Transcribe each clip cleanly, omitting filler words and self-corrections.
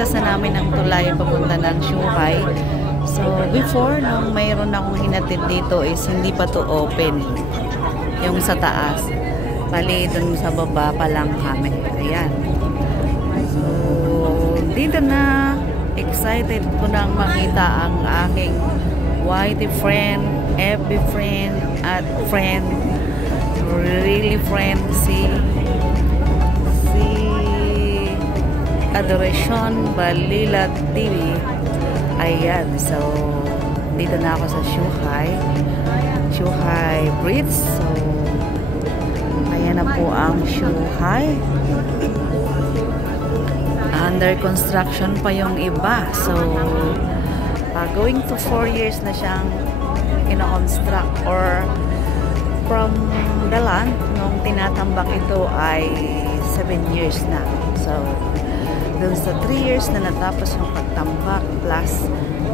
pinagtas na namin ang tulay papunta ng Zhuhai. So, before, nung mayroon akong hinatid dito is hindi pa to open. Yung sa taas. Bali, dun sa baba pa lang kami. Ayan. So, dito na. Excited ko nang makita ang aking YT friend, FB friend, at friend. Really friend si Adoration Balila TV. Ayan, so dito na ako sa Zhuhai Bridge. So ayan na po ang Zhuhai. Under construction pa yung iba. So going to 4 years na siyang kino-construct, or from the land nung tinatambak ito ay 7 years na. So dun sa 3 years na natapos yung pagtambak plus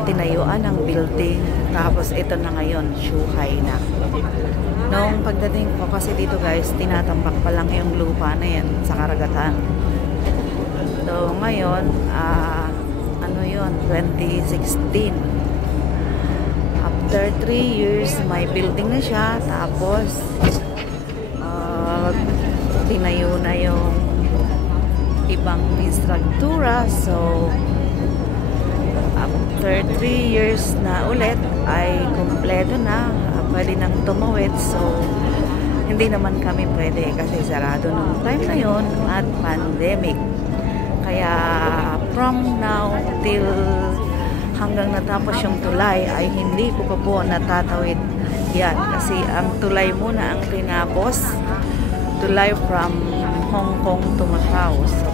tinayuan ng building, tapos ito na ngayon, Zhuhai na. Nung pagdating ko kasi dito guys, tinatambak pa lang yung lupa na yan sa karagatan. So ngayon, ano yun, 2016. After 3 years, may building na siya, tapos tinayo na yung ibang instruktura. So after 3 years na ulit ay kumpleto na, pwede nang tumawid. So hindi naman kami pwede kasi sarado nung time na yon at pandemic. Kaya from now till hanggang natapos yung tulay ay hindi ko pa po natatawid yan, kasi ang tulay muna ang tinapos, tulay from Hong Kong to Macau. So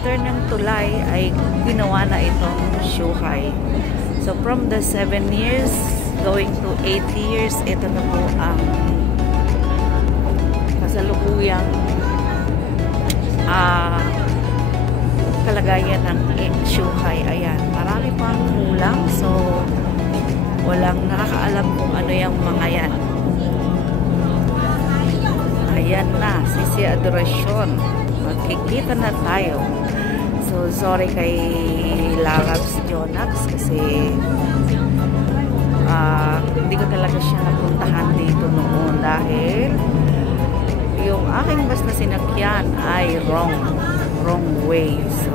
after ng tulay ay ginawa na itong Zhuhai. So from the 7 years going to 8 years, ito na po ang kasalukuyang kalagayan ng Zhuhai. Ayan, marami pang kulang, so walang nakakaalam kung ano yung mga yan. Ayan na, si Adoration, magkikita na tayo. So sorry kay Lalabs Jonax kasi hindi ko talaga siya napuntahan dito noon dahil yung aking basta sinakyan ay wrong way. So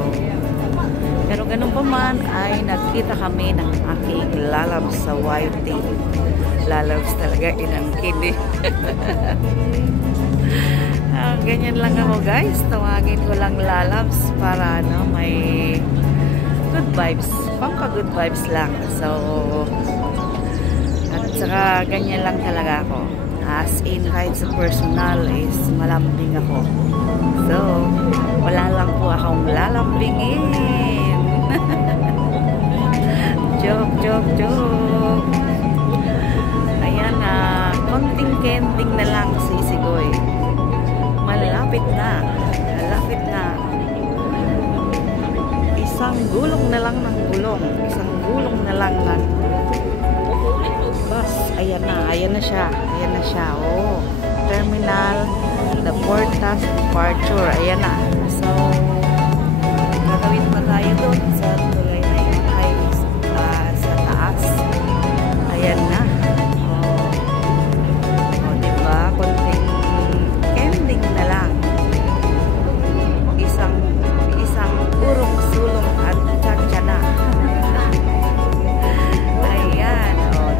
pero ganun pa man ay nagkita kami ng aking Lalabs sa YT. Lalabs talaga inangkin eh. Ganyan lang ako guys, tawagin ko lang Lalabs para may good vibes, pampa good vibes lang. So at saka ganyan lang talaga ako, as in kahit sa personal is malambing ako. So wala lang po akong lalambingin. joke. Ayan na, konting kending na lang sisigoy. Malapit na. Isang gulong na lang ng gulong. Isang gulong na lang ng bus. Ayan na siya. Oh, terminal, the Portas departure. Ayan na. So, gagawin pa tayo doon sa tulay na yun ay sa taas. Ayan na. Diba? Konting ending na lang. Isang urong sulong at tsatsa na. Ayan.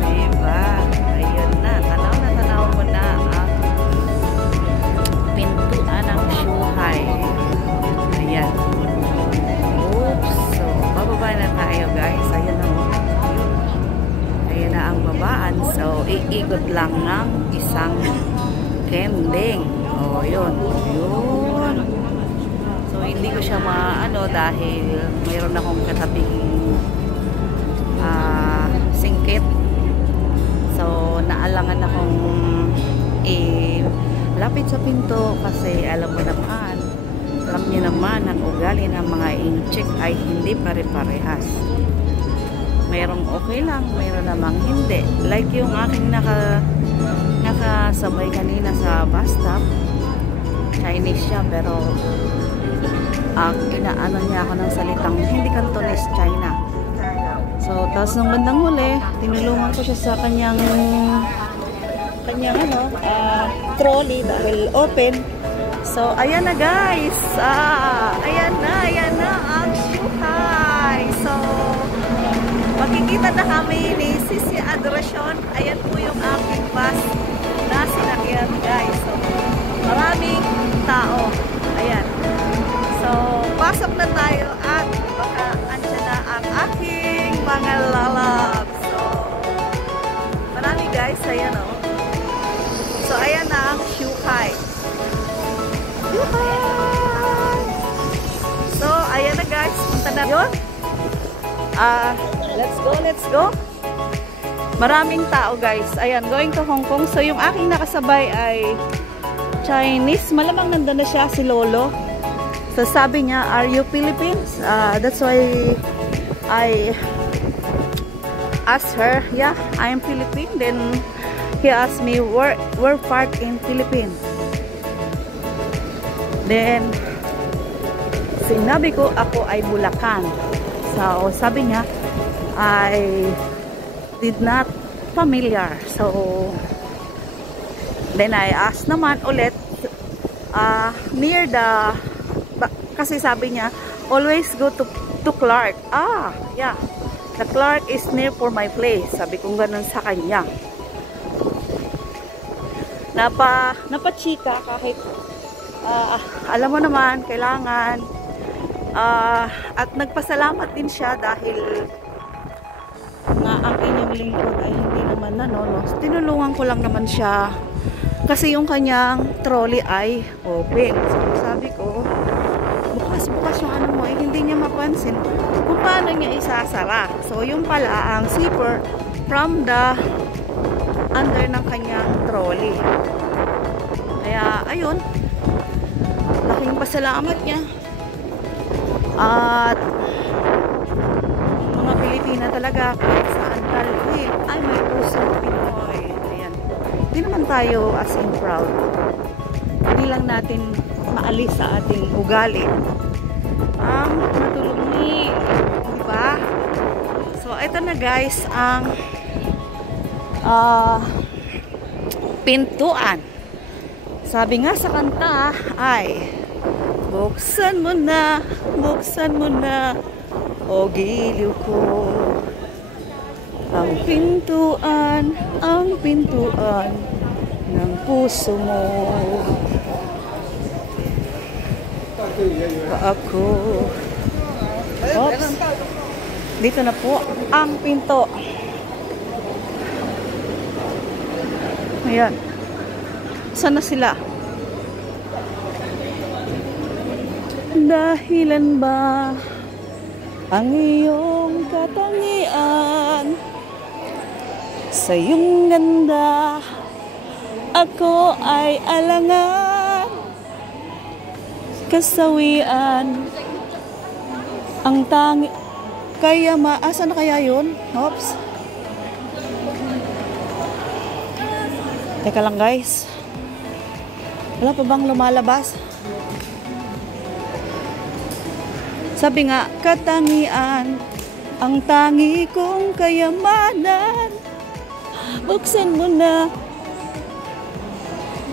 Diba? Ayan na. Tanaw mo na ang pintuan ng Zhuhai. Ayan. Oops. So, bababa na tayo guys. Ayan na. Ayan na ang babaan. So, iikot lang ng isang kending. Yun. So, hindi ko siya maano dahil mayroon akong katabing singkit. So, naalangan akong lapit sa pinto kasi alam niyo naman ang ugali ng mga incheck ay hindi pare-parehas. Mayroong okay lang, mayroon namang hindi. Like yung aking nakasabay kanina sa bus stop, Chinese siya pero inaano niya ako ng salitang hindi Cantonese, China. So, tapos nung bandang huli, tinulungan ko siya sa kanyang trolley dahil open. So, ayan na guys. Ayan na ang Shuhai. So, makikita na kami ni Sisi Adoracion. Ayan po yung aking bus na sinakyan guys. So, maraming tao. Ayan. So, pasok na tayo at baka andyan na ang aking mga lalab. So, marami guys. Ayan o. So, ayan na ang Shuhai. Shuhai! So, ayan na guys. Punta na yun. Let's go. Maraming tao guys. Ayan, going to Hong Kong. So, yung aking nakasabay ay Chinese. Malamang nandun na siya, si Lolo. So, sabi niya, are you Philippines? That's why I asked her, yeah, I am Philippine. Then, he asked me, where part in Philippines? Then, sinabi ko, ako ay Bulacan. So, sabi niya, I did not familiar. So, then I asked naman ulit, near the, kasi sabi niya, always go to Clark. Yeah. The Clark is near for my place. Sabi kong ganun sa kanya. Napachika kahit alam mo naman, kailangan at nagpasalamat din siya dahil nga ang inyong lingkod ay hindi naman tinulungan ko lang naman siya kasi yung kanyang trolley ay open. So sabi ko, bukas yung ano mo, hindi niya mapansin kung paano niya isasara. So yung pala ang zipper from the under ng kanyang trolley. Kaya ayun, laking pasalamat niya. At mga Pilipina talaga kahit saan talhil ay may pusong Pinoy. Ayan. Hindi naman tayo as in proud. Hindi lang natin maalis sa ating ugali ang matulungi, di ba? So ito na guys ang pintuan. Sabi nga sa kanta ay buksan mo na o giliw ko ang pintuan ng puso mo. Ako. Oops. Dito na po ang pinto. Ayan. Saan na sila? Dahilan ba ang iyong katangian sa iyong ganda ako ay alangan kasawian ang tangi kaya maasa na kaya yun? Oops. Teka lang guys, wala pa bang lumalabas? Sabi nga, katangian ang tangi kong kayamanan buksan mo na.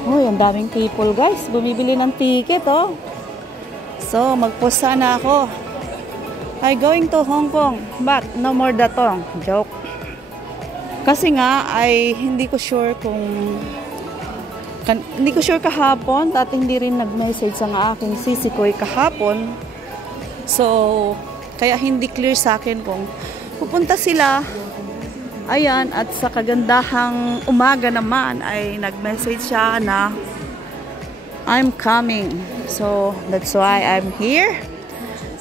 Uy, ang daming people guys, bumibili ng ticket oh. So magposa na ako. I going to Hong Kong but no more datong. Joke. Kasi nga ay hindi ko sure kahapon at hindi rin nag-message ang aking sisi ko kahapon. So kaya hindi clear sa akin kung pupunta sila. Ayan, at sa kagandahang umaga naman ay nag-message siya na I'm coming. So that's why I'm here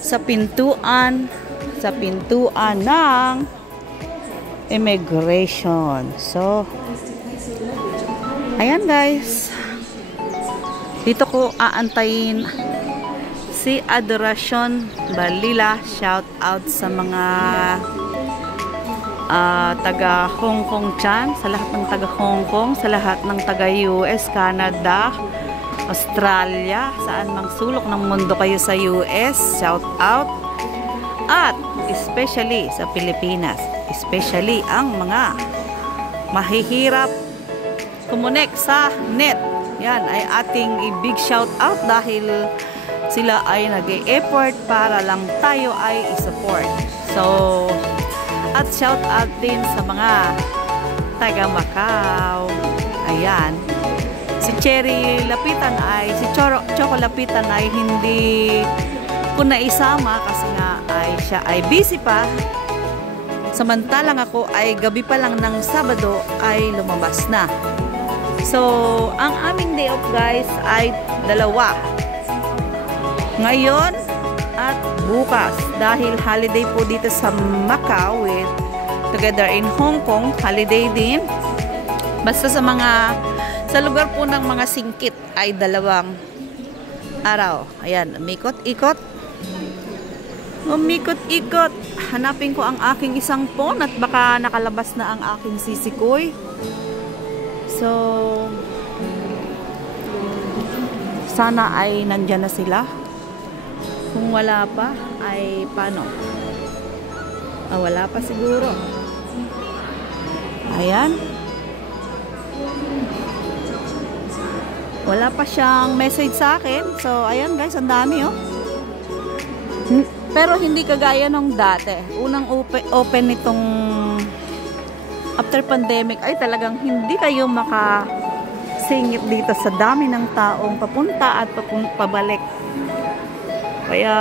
sa pintuan ng immigration. So ayan guys, dito ko aantayin si Adoracion Balila. Shout out sa mga taga Hong Kong dyan, sa lahat ng taga Hong Kong, sa lahat ng taga US, Canada, Australia, saan mang sulok ng mundo kayo sa US, shout out. At especially sa Pilipinas, especially ang mga mahihirap kumonek sa net. Yan ay ating i-big shout out dahil sila ay nag-e-effort para lang tayo ay i-support. So, at shout out din sa mga taga Macau. Ayan. Si Cherry Lapitan ay, si Choco Lapitan ay hindi ko naisama kasi nga ay siya ay busy pa. Samantalang ako ay gabi pa lang ng Sabado ay lumabas na. So, ang aming day off guys ay dalawa. Ngayon at bukas dahil holiday po dito sa Macau with together in Hong Kong, holiday din. Basta sa lugar po ng mga singkit ay dalawang araw. Ayan, umikot-ikot. Umikot-ikot. Hanapin ko ang aking isang phone at baka nakalabas na ang aking sisikoy. So, sana ay nandyan na sila. Kung wala pa, ay paano? Wala pa siguro. Ayan. Wala pa siyang message sa akin. So, ayan guys, ang dami oh. Pero hindi kagaya nung dati. Unang open nitong after pandemic ay talagang hindi kayo makasingit dito sa dami ng taong papunta at pabalik. Kaya,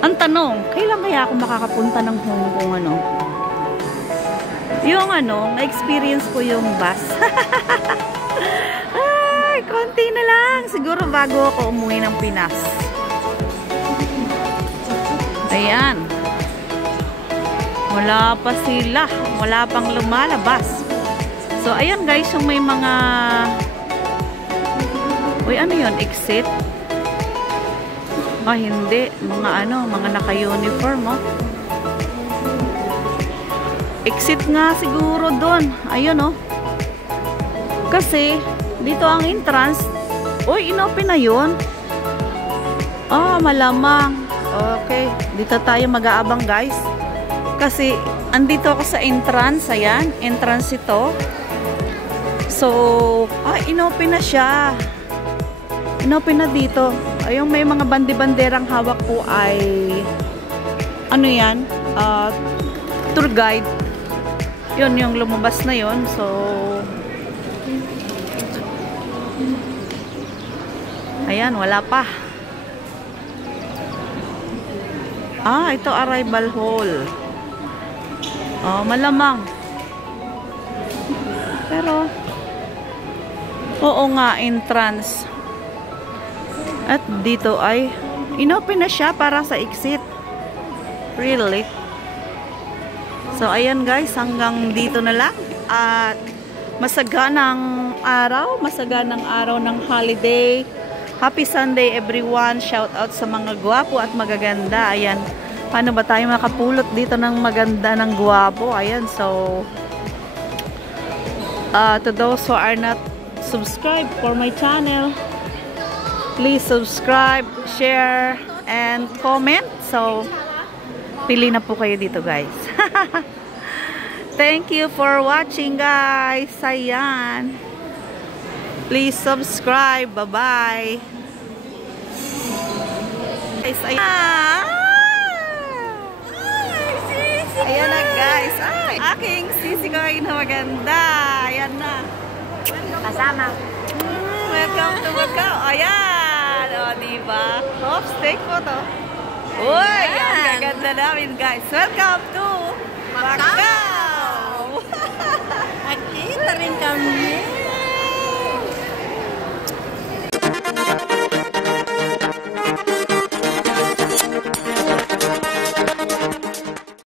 ang tanong, kailan kaya ako makakapunta ng Hong Kong ano? Yung na-experience ko yung bus. Ay, konti na lang. Siguro bago ako umuwi ng Pinas. Ayan. Wala pa sila. Wala pang lumalabas. So, ayan guys, yung may mga... Uy, ano yun? Exit? Hindi. Mga naka-uniform, oh. Exit nga siguro doon. Ayun, oh. Kasi, dito ang entrance. Uy, inopen na yun. Malamang. Okay. Dito tayo mag-aabang, guys. Kasi, andito ako sa entrance. Ayan. Entrance ito. So, inopen na siya. Inopen na dito. Ayun, may mga bandi-banderang hawak po ay ano yan? Tour guide. Yun, yung lumabas na yun. So, ayan, wala pa. Ito arrival hall. Malamang. Pero, oo nga, entrance. At dito ay inopen na siya para sa exit. Really? So, ayan guys, hanggang dito na lang. At masaganang araw ng holiday. Happy Sunday everyone. Shout out sa mga gwapo at magaganda. Ayan, paano ba tayo makapulot dito ng maganda ng gwapo? Ayan, so to those who are not subscribed for my channel, please subscribe, share, and comment. So, pili na po kayo dito guys. Thank you for watching guys. Ayan. Please subscribe. Bye-bye. Ayan na guys. Ay, aking sisikoy na maganda. Ayan na. Kasama. Welcome to Macau. Ayan. Diba? Oops, take photo. Uy, ang gaganda namin guys. Welcome to